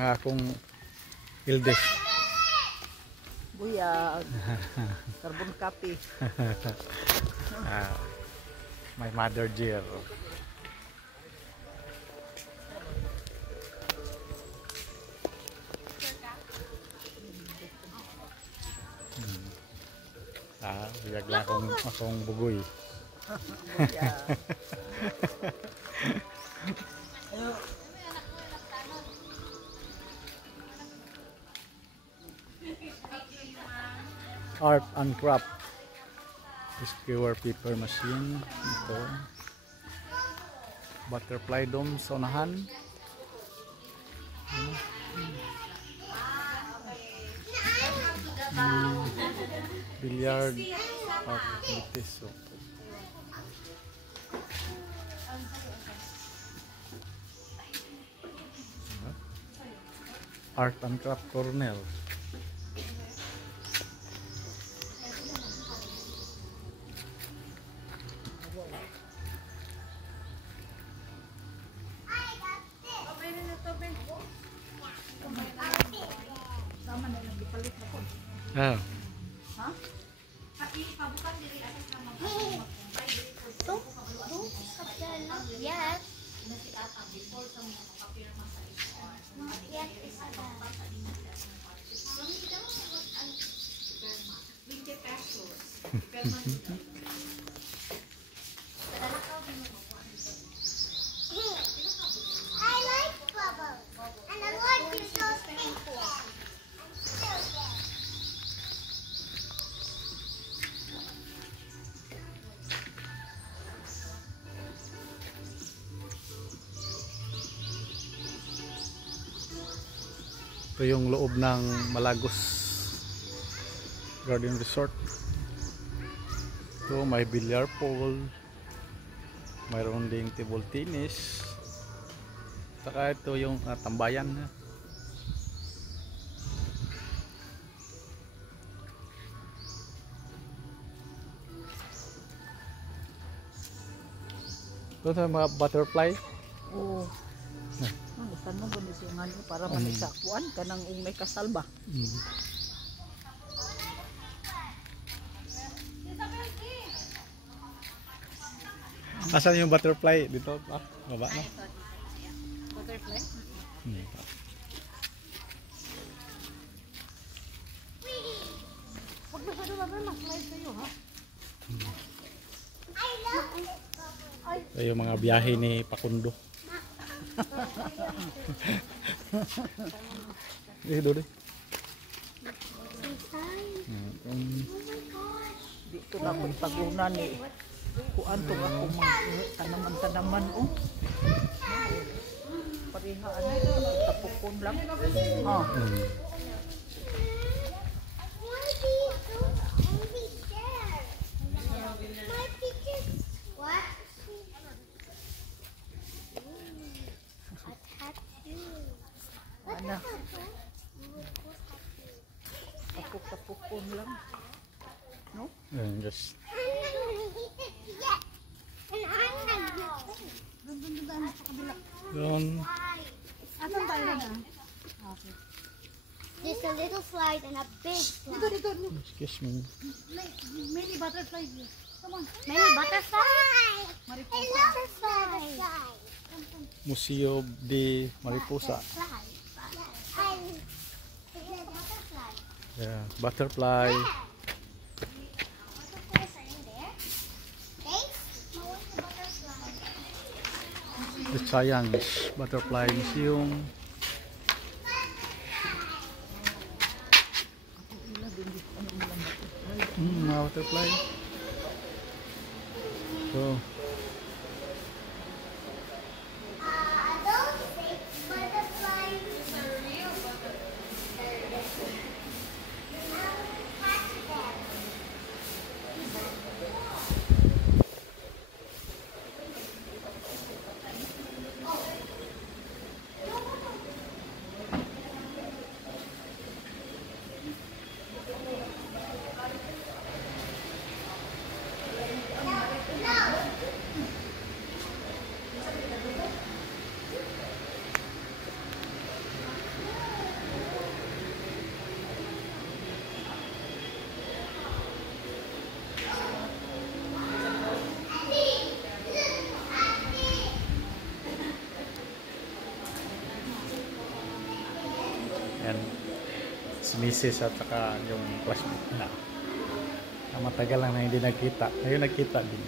Akong Ildes. Buyag. Carbon copy. My mother dear. Biyag lang akong bugoy. Art and craft. Skewer paper machine. Ito. Butterfly dome sa unahan. Billiard activities. Art and craft corner. Ah. Yes. I like bubbles, and I like those pink ones. Ito yung loob ng Malagos Garden Resort. Ito may billiard pool, mayroon ding table tennis, saka ito yung tambayan. Ito sa mga butterfly. Oo. Tanong ba niya nga niyo para manisakuan ka nang may kasalba. Asan yung butterfly? Dito? Baba na. Butterfly? Huwag masyado ba mas-slide kayo, ha? Ito yung mga biyahe ni Pakundo. Dito. Dito na akong tagunan eh. Kuan to ako mga tanaman-tanaman oh. Parihaan tapukon lang. Tapukon lang. No? Just doon. Asan tayo na? Okay. There's a little slide and a big slide. Excuse me. Many butterflies. Come on. Many butterflies. Butterfly. Museo de Mariposa. Yeah, butterfly. The Science Butterfly Museum. Mga butterfly. So, Yan. Si Mrs. at saka yung classmate na. Matagal lang na hindi nagkita. Ngayon nagkita din.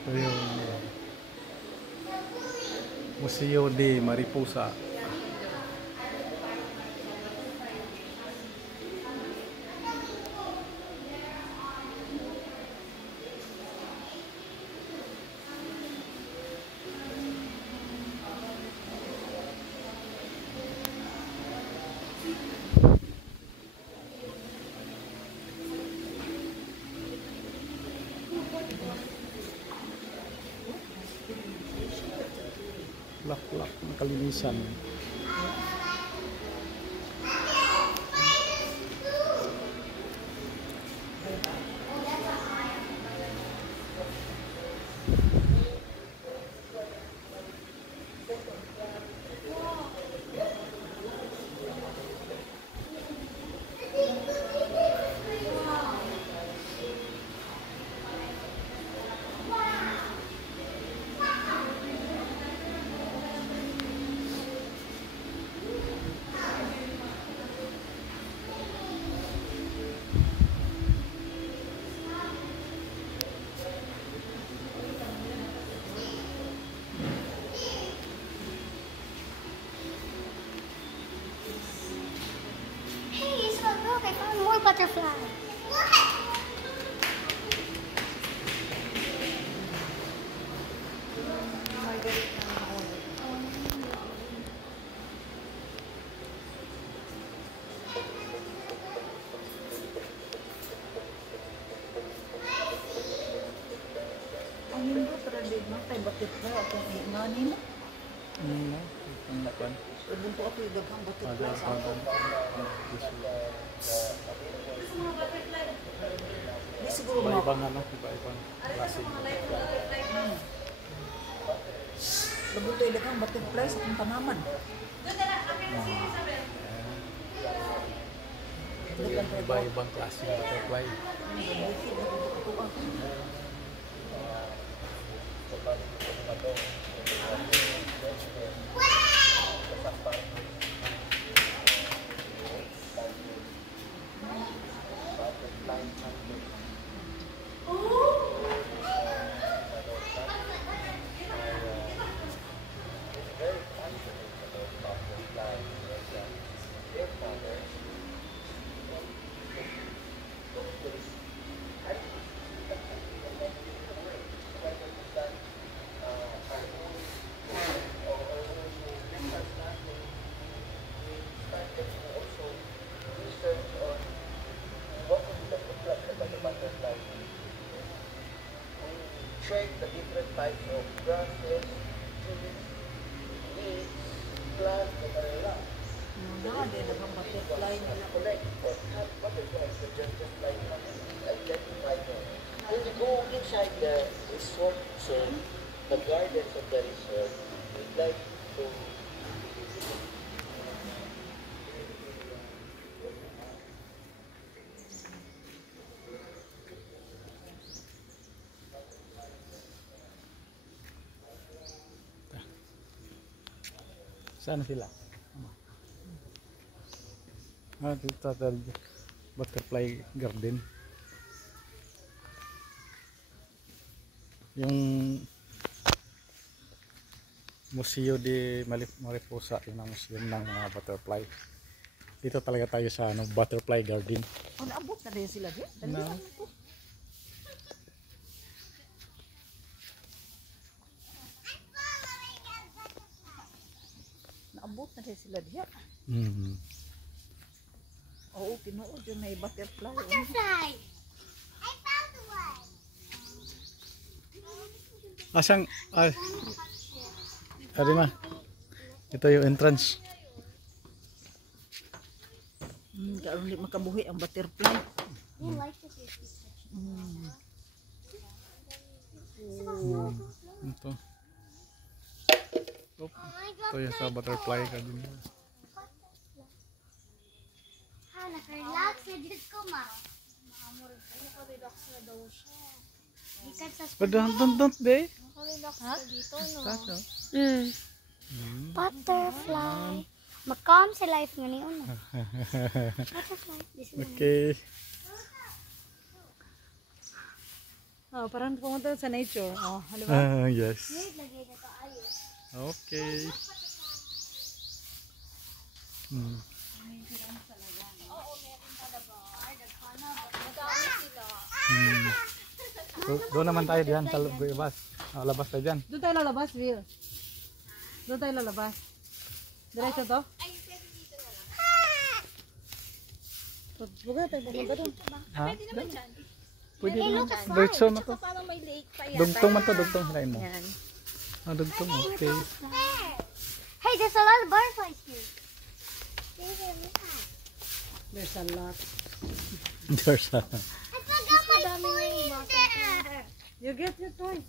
Ito yung Museo de Mariposa. Lak-lak ng kalinisan. Hey, so look, I found more butterflies. Ang hindi para di matay bakit na akong ingani na. Ang lakan. Ibon po ako yung daghang bakit Ada na sa ako. Di siguro mga Iba-ibang ano, iba-ibang klase. labot tayo daghang butterfly sa akong tanaman. Iba-ibang klase ng butterfly. Check the different types of grasses, trees, weeds, plants that are around. Dahil daghang butterfly nila. Collect or cut butterflies that just like identify them. When you go inside the resort, so the gardens of the resort, we'd like to Saan sila? Dito tayo butterfly garden. Yung Museo de Mariposa, yun ang museum ng mga butterfly. Dito talaga tayo sa ano, butterfly garden. Oh, naabot na rin sila diyan. No. Naabot na rin sila diyan. Mhm. Oo, tinuod yung may butterfly. Butterfly! I found one! Asang Arima. Ito yung entrance. Karon di makabuhi ang butterfly. You like the picture. Ito. Oh, Oh my God, ito yung sa butterfly garden. relax na dito ko ma. Maamor, ano ko relax na daw siya. Ikan sa But don't be. Relax Ha? ka dito, no? Kaso. Butterfly. Makam sa life nga niyo, no? Butterfly. This is Okay. Oh, parang pumunta sa nature. Oh, di ba? Yes. lagay na to ayos. Okay. Hmm. Doon naman tayo diyan sa labas. Labas tayo diyan. Doon tayo lalabas, Will. Doon tayo lalabas. Diretso to? Buga tayo pupunta doon. Ha? Pwede naman. Diretso na to. Parang may lake pa Dugtong man to, dugtong hilain mo. Yan. Dugtong, okay. Hey, there's a lot of butterflies here. There's a lot. There's a... I forgot my toy in there. You get your toy.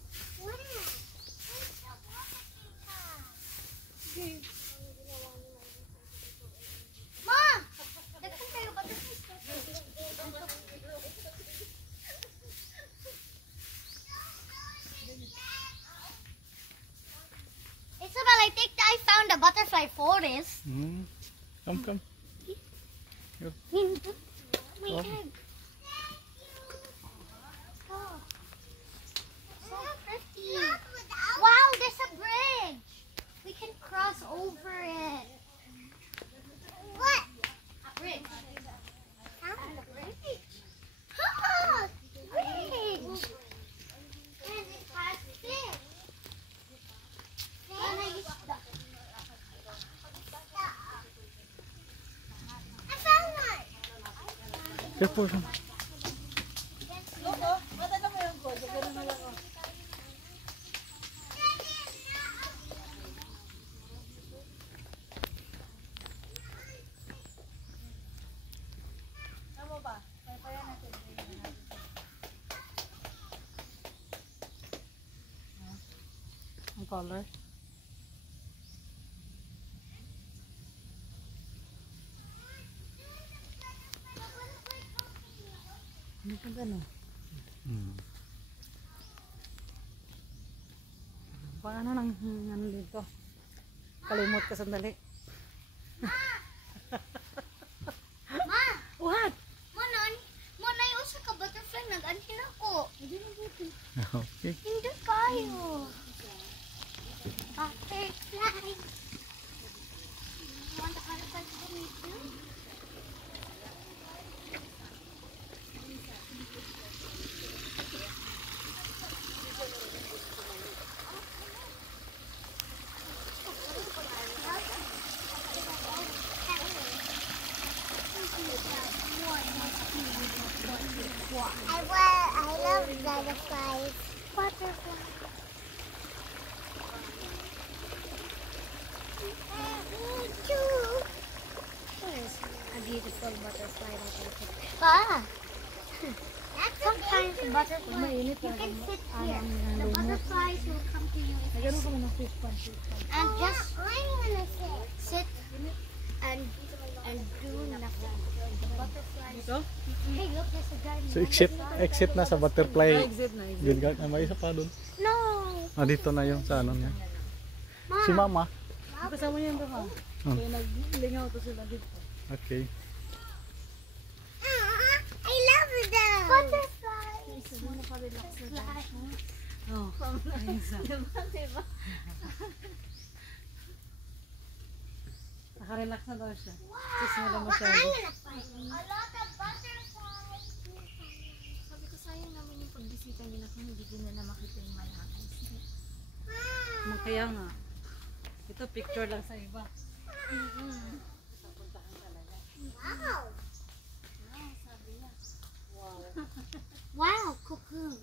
Mom! Daghan tayo butterflies. Isabel, I think I found a butterfly forest. Come. My egg. Oh. So pretty. Wow, there's a bridge. We can cross over it. What? A bridge. Found a bridge. Ah, bridge. And it has fish. And I used to... I found one. Careful. Ang color. Ano pa gano'n? Paano nang ano dito? Kalimot ka sandali. Ma! What? Mana yung usa ka butterfly nag-anhin ako. Okay. Hindi kayo. Butterfly. You want the butterfly to me too? I love butterflies. Butterflies. Here's a beautiful butterfly that I can. Ah. Sometimes butterflies. You can sit here. The butterflies will come to you. Nagano ka ng fish pan. And just I'm gonna sit and do nothing. The butterflies. Dito? Hey, look, there's a garden. So exit na sa butterfly. Exit na, exit. Good God, may isa pa doon. No. Dito na yung sa ano niya. Si Mama. Kasama niya yung baka. Kaya naglingaw to sila dito. Okay. I love them. Butterflies. Oh, diba? Nakarelax na daw siya. Sis mo lang masyado. I'm gonna find a lot of butterflies. Sabi ko sayang naman yung pagbisita nila kung hindi din nila makita yung malakis. Kaya nga. Ito picture lang sa iba. Wow. Wow, cocoon.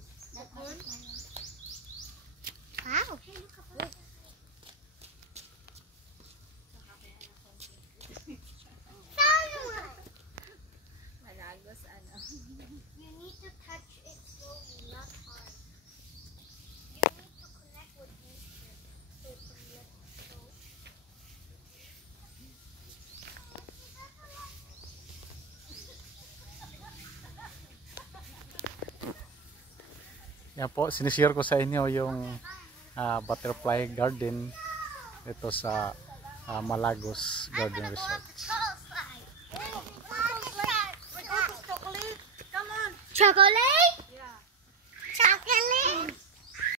Wow. Hey, look up there. Found one. Malagos ano. You need to touch it slowly, not hard. You need to connect with nature. So it can let go. Yan po, sinishare ko sa inyo yung butterfly garden ito sa Malagos Garden Resort. Chocolate.